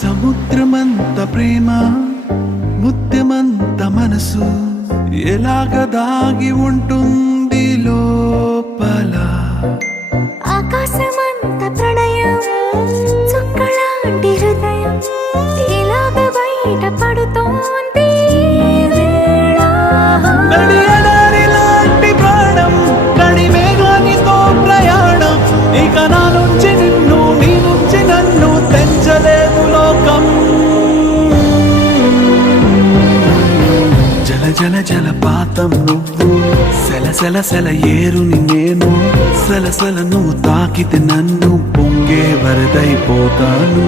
సముద్రమంత ప్రేమ ముత్యమంత మనసు ఎలాగ దాగి ఉంటుంది లోపల. ఆకాశమంత ప్రణయం చుక్కలాంటి హృదయం ఇలాగ బయట పడుతోంది వేళ. నడియడారిలాంటి ప్రాణం నడిమేఘానితో ప్రయాణం ఇక నా నుంచి నిన్ను నీ నుంచి నన్ను తెంచలేదు లోకం. జల జల జలపాతం నువ్వు సెల సెల సెల ఏరుని నేను సలసల నువ్వు తాకితే నన్ను పొంగే వరదైపోతాను.